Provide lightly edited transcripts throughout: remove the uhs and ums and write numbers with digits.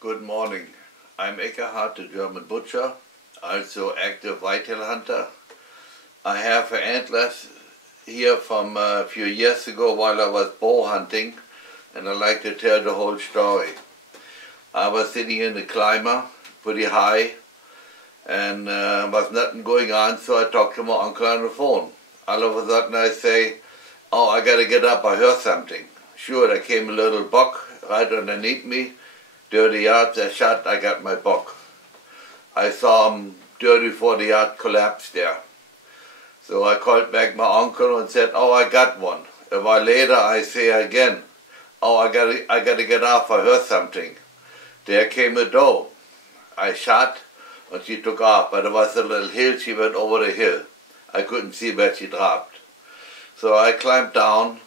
Good morning. I'm Eckhart, the German butcher, also active whitetail hunter. I have antlers here from a few years ago while I was bow hunting, and I'd like to tell the whole story. I was sitting in the climber, pretty high, and was nothing going on, so I talked to my uncle on the phone. All of a sudden I say, "Oh, I gotta get up, I heard something." Sure, there came a little buck right underneath me. 30 yards I shot, I got my buck. I saw him 30, 40 yards collapse there. So I called back my uncle and said, "Oh, I got one." A while later I say again, "Oh, I gotta get off, I heard something." There came a doe. I shot and she took off, but it was a little hill, she went over the hill. I couldn't see where she dropped. So I climbed down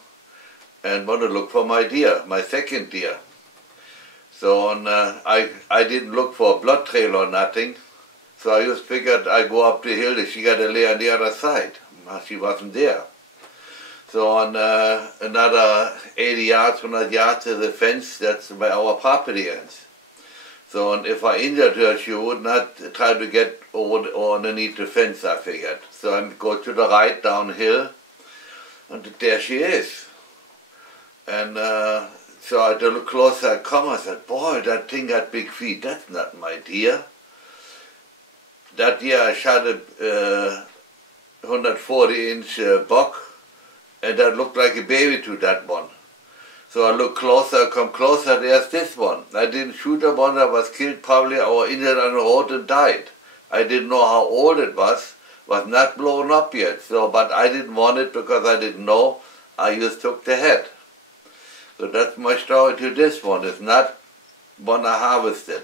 and wanted to look for my deer, my second deer. So I didn't look for a blood trail or nothing. So I just figured I'd go up the hill, she got to lay on the other side. She wasn't there. So on another 80 yards, 100 yards to the fence, that's where our property ends. So and if I injured her, she would not try to get over or underneath the fence, I figured. So I go to the right downhill, and there she is. And so I looked closer, I come, I said, "Boy, that thing got big feet, that's not my deer." That year I shot a 140-inch buck, and that looked like a baby to that one. So I look closer, come closer, there's this one. I didn't shoot the one that was killed probably or injured on the road and died. I didn't know how old it was not blown up yet. So, but I didn't want it because I didn't know. I just took the head. So that's my story to this one. It's not one I harvested.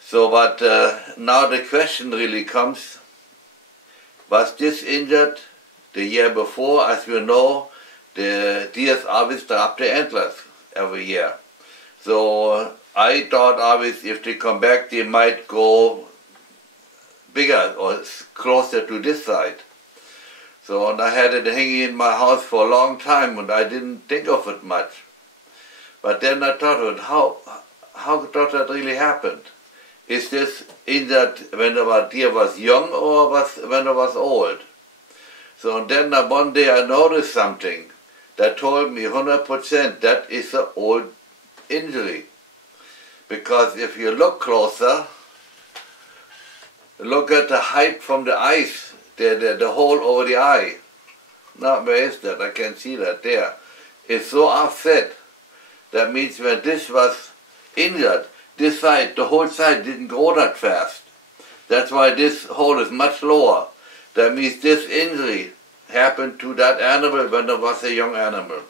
So, but now the question really comes, was this injured the year before? As you know, the deers always drop the antlers every year. So I thought always if they come back, they might go bigger or closer to this side. So and I had it hanging in my house for a long time and I didn't think of it much. But then I thought, how could that really happened? Is this injured when the deer was young or when it was old? So and then one day I noticed something that told me 100% that is an old injury. Because if you look closer, look at the height from the eyes, the hole over the eye. Now where is that? I can see that there. It's so offset. That means when this was injured, this side, the whole side didn't grow that fast. That's why this hole is much lower. That means this injury happened to that animal when it was a young animal.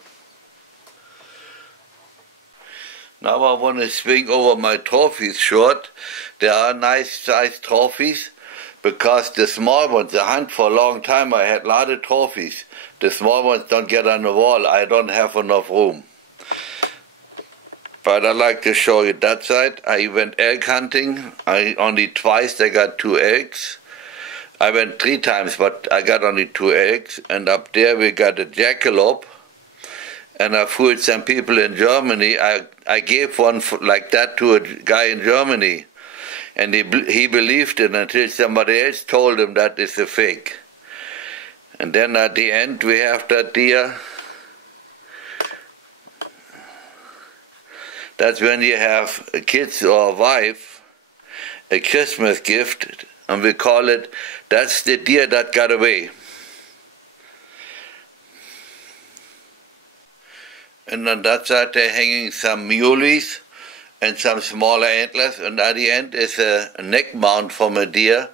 Now I want to swing over my trophies short. There are nice sized trophies because the small ones, I hunt for a long time, I had a lot of trophies. The small ones don't get on the wall, I don't have enough room. But I'd like to show you that side. I went elk hunting, only twice I got 2 elks. I went 3 times, but I got only 2 eggs. And up there we got a jackalope. And I fooled some people in Germany. I gave one like that to a guy in Germany. And he believed it until somebody else told him that it's a fake. And then at the end we have that deer. That's when you have kids or a wife, a Christmas gift. And we call it, that's the deer that got away. And on that side they're hanging some muleys and some smaller antlers, and at the end is a neck mount from a deer.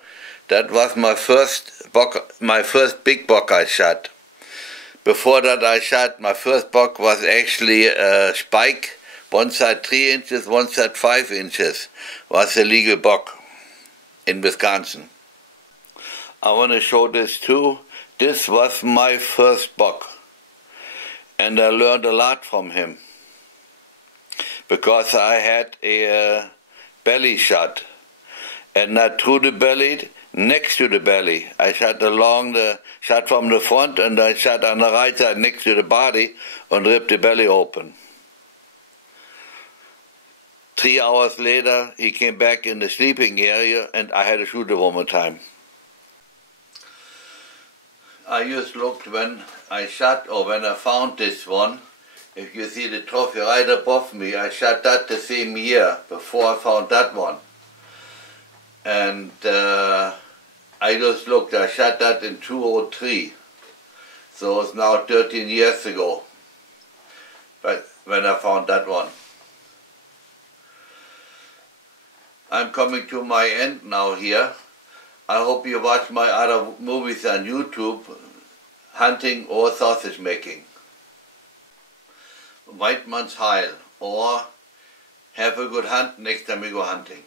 That was my first buck, my first big buck I shot. Before that I shot, my first buck was actually a spike, one side 3 inches, one side 5 inches, was a legal buck in Wisconsin. I want to show this too. This was my first buck. And I learned a lot from him. Because I had a belly shot. And not through the belly, next to the belly. I shot shot from the front and I shot on the right side next to the body and ripped the belly open. 3 hours later, he came back in the sleeping area, and I had to shoot him one more time. I just looked when I shot, or when I found this one. If you see the trophy right above me, I shot that the same year, before I found that one. And I just looked, I shot that in 2003. So it's now 13 years ago, but when I found that one. I'm coming to my end now here. I hope you watch my other movies on YouTube, hunting or sausage making. White Man's Heil, or have a good hunt next time we go hunting.